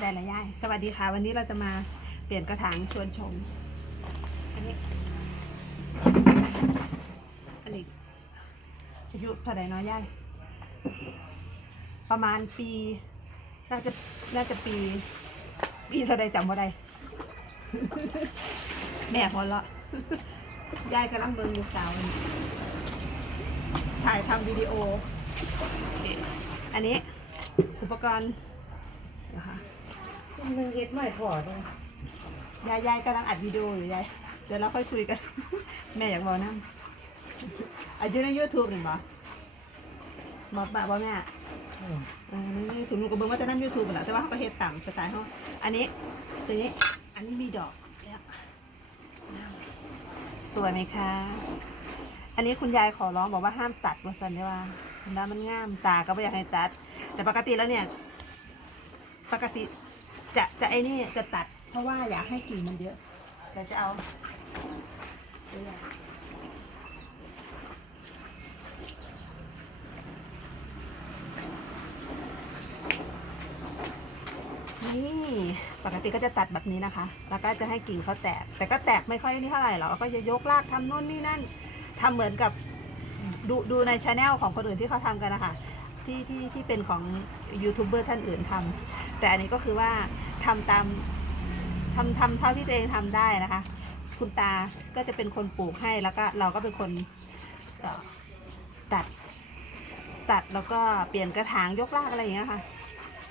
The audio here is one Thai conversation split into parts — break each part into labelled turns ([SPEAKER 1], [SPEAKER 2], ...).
[SPEAKER 1] ได้ละยายสวัสดีค่ะ วันนี้เราจะมาเปลี่ยนกระถางชวนชม อันนี้ อันนี้อายุเท่าไหร่น้อยยายประมาณปี น่าจะน่าจะปี ปีเท่าใดจำว่าได้แม่หัวเราะยายกำลังเบิ่งลูกสาวนี่ถ่ายทำวิดีโอ อันนี้อุปกรณ์นะคะ
[SPEAKER 2] มึงเฮ็ดไม่พอเลย
[SPEAKER 1] ยายยายกำลังอัดวิดีโออยู่ยาย เดี๋ยวเราค่อยคุยกัน แม่อยากบอกนั่งอายุในยูทูบหนึ่งบ่บอปะบอแม่
[SPEAKER 2] อืม
[SPEAKER 1] เออในยูทูบหนูก็เบิ่งว่าจะนั่งยูทูบแหละแต่ว่าเขาก็เฮ็ดต่ำสไตล์เขาอันนี้ตัวนี้ อันนี้มีดอกแล้วสวยไหมคะ อันนี้คุณยายขอร้องบอกว่าห้ามตัดว่าสันได้ว่าแล้วมันง่ามตาก็ไม่อยากให้ตัด แต่ปกติแล้วเนี่ย ปกติ จะจะไอ้นี่จะตัด เพราะว่าอยากให้กิ่งมันเยอะแต่จะเอานี่ปกติก็จะตัดแบบนี้นะคะ แล้วก็จะให้กิ่งเขาแตก แต่ก็แตกไม่ค่อยนี่เท่าไหร่หรอกก็จะยกรากทำนู่นนี่นั่นทำเหมือนกับดูดูในช anel ของคนอื่นที่เขาทำกันนะคะที่ที่ที่เป็นของยูทูบเบอร์ท่านอื่นทำแต่อันนี้ก็คือว่า ทำตามทำทำเท่าที่ตัวเองทำได้นะคะ คุณตาก็จะเป็นคนปลูกให้แล้วก็เราก็เป็นคนตัด ตัดแล้วก็เปลี่ยนกระถางยกรากอะไรอย่างเงี้ยค่ะ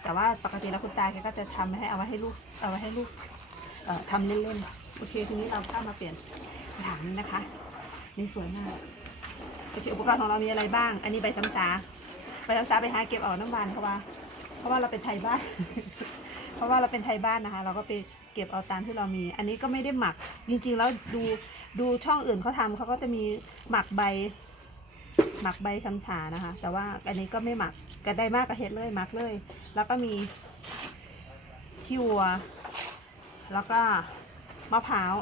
[SPEAKER 1] แต่ว่าปกติแล้วคุณตาแกก็จะทำให้เอาไว้ให้ลูกเอาไว้ให้ลูกเอ่อทำเล่นๆโอเคทีนี้เราก็มาเปลี่ยนกระถางนี้นะคะนี่สวยมากโอเคอุปกรณ์ของเรามีอะไรบ้าง อันนี้ใบซ้ำซาไปทำซาไปหาเก็บเอาน้ำบานเพราะว่า เพราะว่าเราเป็นไทยบ้าน เพราะว่าเราเป็นไทยบ้านนะคะ เราก็ไปเก็บเอาตามที่เรามี อันนี้ก็ไม่ได้หมักจริงๆแล้วดูดูช่องอื่นเขาทำเขาก็จะมีหมักใบ หมักใบชำชานะคะ แต่ว่าอันนี้ก็ไม่หมักก็ได้มากกับเห็ดเลยหมักเลย แล้วก็มีขี้วัว แล้วก็มะพร้าว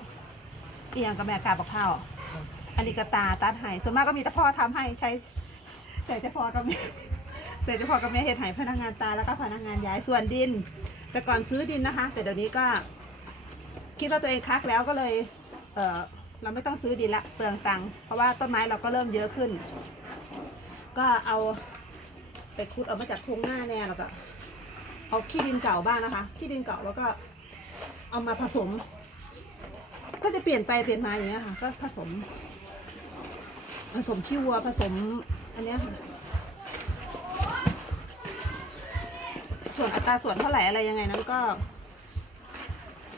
[SPEAKER 1] เอียงกับแม่กาบกข้าวอันนี้กระตาตัดไห้ส่วนมากก็มีแต่พ่อทำให้ใช้ใส่เฉพาะกับแม่ใส่เฉพาะกับแม่เห็ดไหพนักงานตาแล้วก็พนักงานย้ายส่วนดิน แต่ก่อนซื้อดินนะคะ แต่เดี๋ยวนี้ก็คิดว่าตัวเองคักแล้วก็เลยเออเราไม่ต้องซื้อดินละเปลืองตังค์เพราะว่าต้นไม้เราก็เริ่มเยอะขึ้น ก็เอาไปคุดเอามาจากทุ่งหน้าแน่แล้วก็เอาขี้ดินเก่าบ้างนะคะ ขี้ดินเก่าแล้วก็เอามาผสม ก็จะเปลี่ยนไปเปลี่ยนมาอย่างเงี้ยค่ะ ก็ผสม ผสมขี้วัวผสมอันเนี้ยค่ะ ส่วนอัตราส่วนเท่าไหร่อะไรยังไงนั้นก็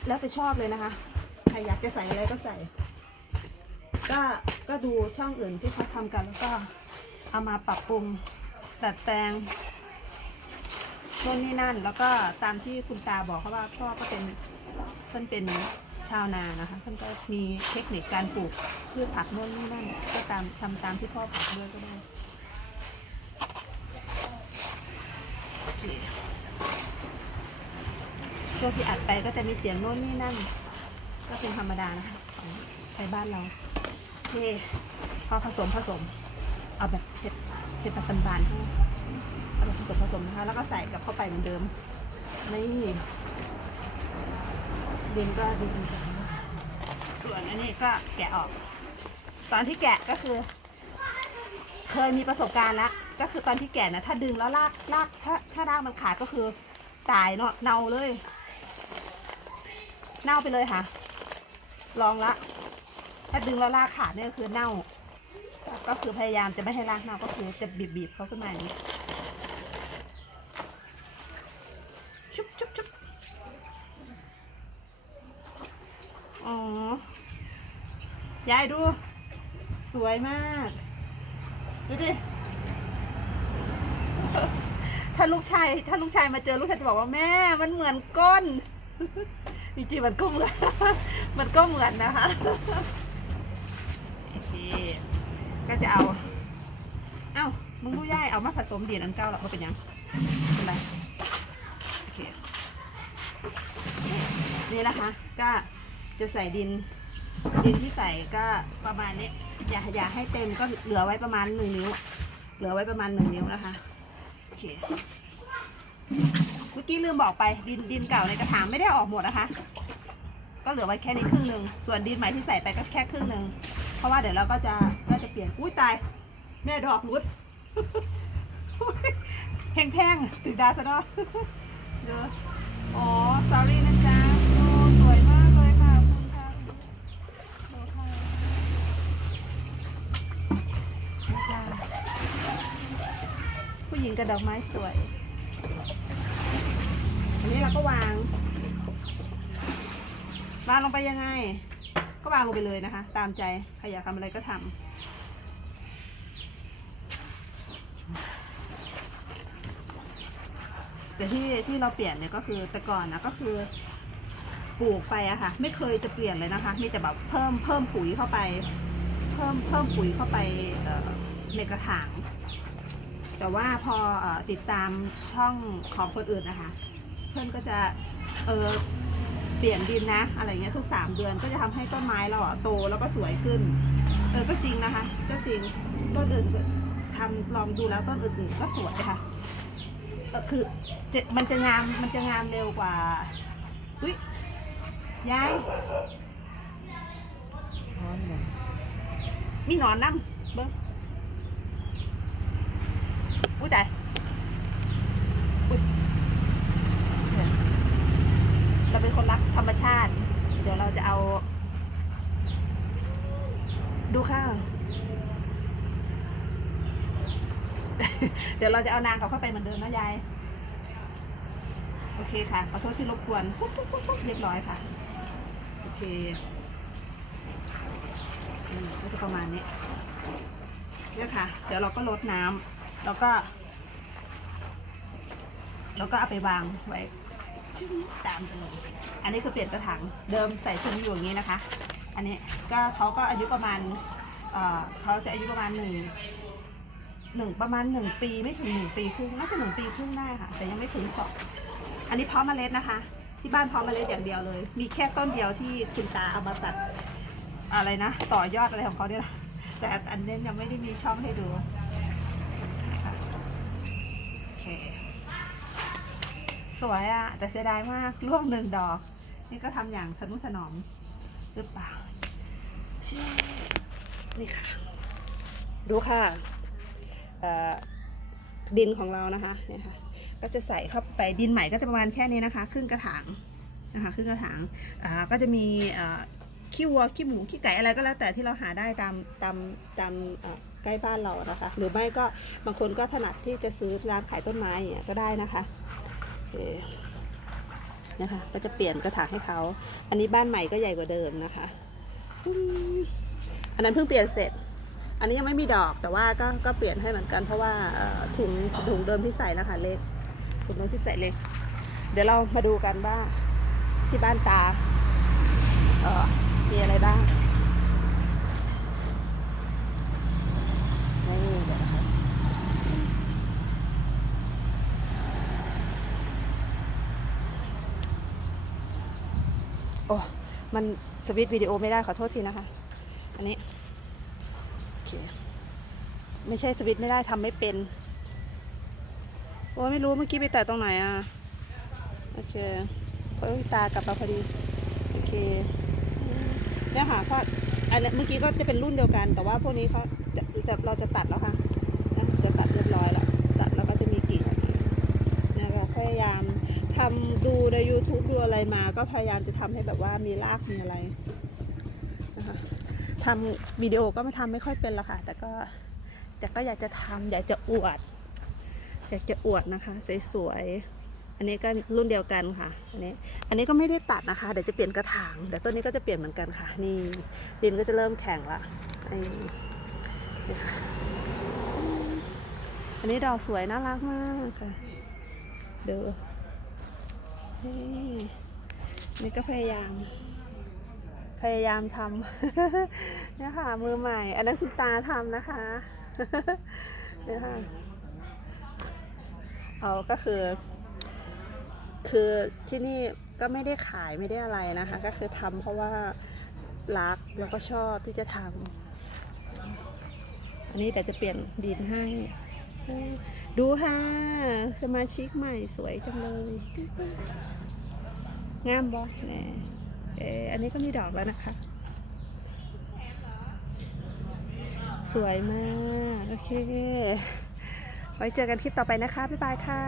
[SPEAKER 1] แล้วแต่ชอบเลยนะคะ ใครอยากจะใส่อะไรก็ใส่ ก็ก็ดูช่องอื่นที่เขาทำกันแล้วก็เอามาปรับปรุงดัดแปลงนู่นนี่นั่น แล้วก็ตามที่คุณตาบอกเขาว่าพ่อก็เป็นเพิ่นเป็นชาวนานะคะเพิ่นก็มีเทคนิคการปลูกพืชผักนู่นนี่นั่น ก็ตามทำตามที่พ่อปลูกด้วยก็ได้โอเค ช่วงที่อัดไปก็จะมีเสียงโน่นนี่นั่น ก็เป็นธรรมดานะคะของไทยบ้านเราโอเคพอผสมผสม เอาแบบเผ็ดเผ็ดแบบบานๆเข้าเอาแบบผสมผสมนะคะแล้วก็ใส่กับเข้าไปเหมือนเดิมนี่ดินก็ดินส่วนอันนี้ก็แกะออก ตอนที่แกะก็คือ เคยมีประสบการณ์แล้วก็คือตอนที่แกะนะถ้าดึงแล้วลากลากถ้าถ้ารากมันขาดก็คือตายเนาะเน่าเลย เน่าไปเลยค่ะ ลองละ ถ้าดึงแล้วลากขาดเนี่ยก็คือเน่า ก็คือพยายามจะไม่ให้ลากเน่าก็คือจะบีบบีบๆเขาขึ้นมาอย่างนี้ชุบชุบชุบอ๋อยายดู สวยมาก ดูดิ ถ้าลูกชาย ถ้าลูกชายมาเจอลูกชายจะบอกว่าแม่ มันเหมือนก้น จริงๆมันก็เหมือน มันก็เหมือนนะคะโอเคก็จะเอา เอ้ามึงรู้ย่ายเอามาผสมดินอันเก่าหรอเขาเป็นยังเป็นไรโอเคนี่นะคะ ก็จะใส่ดิน ดินที่ใส่ก็ประมาณนี้อย่าอย่าให้เต็มก็เหลือไว้ประมาณหนึ่งนิ้ว เหลือไว้ประมาณหนึ่งนิ้วนะคะโอเค กี้ลืมบอกไปดินดินเก่าในกระถางไม่ได้ออกหมดนะคะ ก็เหลือไว้แค่นี้ครึ่งหนึ่งส่วนดินใหม่ที่ใส่ไปก็แค่ครึ่งหนึ่งเพราะว่าเดี๋ยวเราก็จะก็จะเปลี่ยนอุ้ยตาย แม่ดอกรุดแพงๆถือดาซะเนาะเด้ออ๋อ sorry นะจ๊ะโอ้สวยมากเลยค่ะคุณค่ะดูค่ะดูค่ะผู้หญิงกับดอกไม้สวย อันนี้เราก็วาง วางลงไปยังไง ก็วางลงไปเลยนะคะ ตามใจใครอยากทำอะไรก็ทำแต่ที่ที่เราเปลี่ยนเนี่ยก็คือแต่ก่อนนะก็คือปลูกไปอะค่ะ ไม่เคยจะเปลี่ยนเลยนะคะ มีแต่แบบเพิ่มเพิ่มปุ๋ยเข้าไป เพิ่มเพิ่มปุ๋ยเข้าไปในกระถางแต่ว่าพออติดตามช่องของคนอื่นนะคะ พื่อนก็จะเออเปลี่ยนดินนะ อะไรเงี้ยทุกสามเดือนก็จะทำให้ต้นไม้เราอะโตแล้วก็สวยขึ้น เออก็จริงนะคะ ก็จริงต้นอื่นทำลองดูแล้วต้นอื่นๆก็สวยค่ะคือมันจะงามมันจะงามเร็วกว่าอุ้ยยาย
[SPEAKER 2] ร้อนเลย
[SPEAKER 1] มีหนอนน้ำเบิ้งอุ้ยตายอุ้ยเนี่ย เป็นคนรักธรรมชาติ เดี๋ยวเราจะเอา ดูค่ะเดี๋ยวเราจะเอานางกลับเข้าไปเหมือนเดิมนะยาย โอเคค่ะ ขอโทษที่รบกวนปุ๊บปุ๊บปุ๊บปุ๊บเรียบร้อยค่ะ โอเคอืมก็จะประมาณนี้เนี่ยค่ะ เดี๋ยวเราก็ลดน้ำแล้วก็ แล้วก็เอาไปวางไว้ ชิ้นตามเดิมอันนี้คือเปลี่ยนกระถางเดิมใส่ถุงอยู่อย่างนี้นะคะ อันนี้ก็เขาก็อายุประมาณเเขาจะอายุประมาณหนึ่งหนึ่งประมาณหนึ่งปีไม่ถึงหนึ่งปีครึ่งน่าจะหนึ่งปีครึ่งได้ค่ะ แต่ยังไม่ถึงสองอันนี้เพาะเมล็ดนะคะ ที่บ้านเพาะเมล็ดอย่างเดียวเลย มีแค่ต้นเดียวที่คุณตาเอามาตัดอะไรนะ ต่อยอดอะไรของเขาเนี่ยนะแต่อันนี้ยังไม่ได้มีช่องให้ดูโอเค สวยอะแต่เสียดายมากร่วงหนึ่งดอก นี่ก็ทำอย่างทนุถนอมหรือเปล่าชินี่ค่ะ ดูค่ะดินของเรานะคะเนี่ยค่ะก็จะใส่เข้าไปดินใหม่ก็จะประมาณแค่นี้นะคะ ครึ่งกระถางนะคะครึ่งกระถางอ่าก็จะมีขี้วัวขี้หมูขี้ไก่อะไรก็แล้วแต่ที่เราหาได้ตามตามตามใกล้บ้านเรานะคะ หรือไม่ก็บางคนก็ถนัดที่จะซื้อร้านขายต้นไม้เงี้ยก็ได้นะคะ นะคะก็จะเปลี่ยนกระถางให้เขา อันนี้บ้านใหม่ก็ใหญ่กว่าเดิมนะคะ อันนั้นเพิ่งเปลี่ยนเสร็จ อันนี้ยังไม่มีดอกแต่ว่าก็ก็เปลี่ยนให้เหมือนกัน เพราะว่าถุงถุงเดิมที่ใส่นะคะเล็กถุงเดิมที่ใส่เล็ก เดี๋ยวเรามาดูกันว่าที่บ้านตาเออมีอะไรบ้างนี่เดี๋ยวนะคะโอ้ มันสวิตช์วิดีโอไม่ได้ขอโทษทีนะคะ อันนี้โอเคไม่ใช่สวิตช์ไม่ได้ทำไม่เป็นโอ้ไม่รู้เมื่อกี้ไปแตะตรงไหนอะโอเคพราะตากลับมาพอดีโอเคเนี่ยค่ะก็อันนี้เมื่อกี้ก็จะเป็นรุ่นเดียวกัน แต่ว่าพวกนี้เขาจะจะเราจะตัดแล้วค่ะจะตัดเรียบร้อยแล้ว ตัดแล้วก็จะมีกิ่งนะคะพยายามทำดูใน YouTube ดูอะไรมา ก็พยายามจะทำให้แบบว่ามีรากมีอะไรนะคะทำวิดีโอก็ไม่ทำไม่ค่อยเป็นละค่ะ แต่ก็แต่ก็อยากจะทำอยากจะอวด อยากจะอวดนะคะสวยๆอันนี้ก็รุ่นเดียวกันค่ะ อันนี้อันนี้ก็ไม่ได้ตัดนะคะเดี๋ยวจะเปลี่ยนกระถางเดี๋ยวต้นนี้ก็จะเปลี่ยนเหมือนกันค่ะ นี่ดินก็จะเริ่มแข็งละนี่ค่ะอันนี้ดอกสวยน่ารักมากค่ะเดูนี่ นี่ก็พยายาม พยายามทำเนี่ยค่ะมือใหม่ อันนั้นคุณตาทำนะคะเนี่ยค่ะเอาก็คือ คือที่นี่ก็ไม่ได้ขายไม่ได้อะไรนะคะ ก็คือทำเพราะว่ารักแล้วก็ชอบที่จะทำอันนี้แต่จะเปลี่ยนดินให้ ดูค่ะสมาชิกใหม่สวยจังเลย งามบอแน่เอออันนี้ก็มีดอกแล้วนะคะ สวยมาก โอเค ไว้เจอกันคลิปต่อไปนะคะ บ๊ายบายค่ะ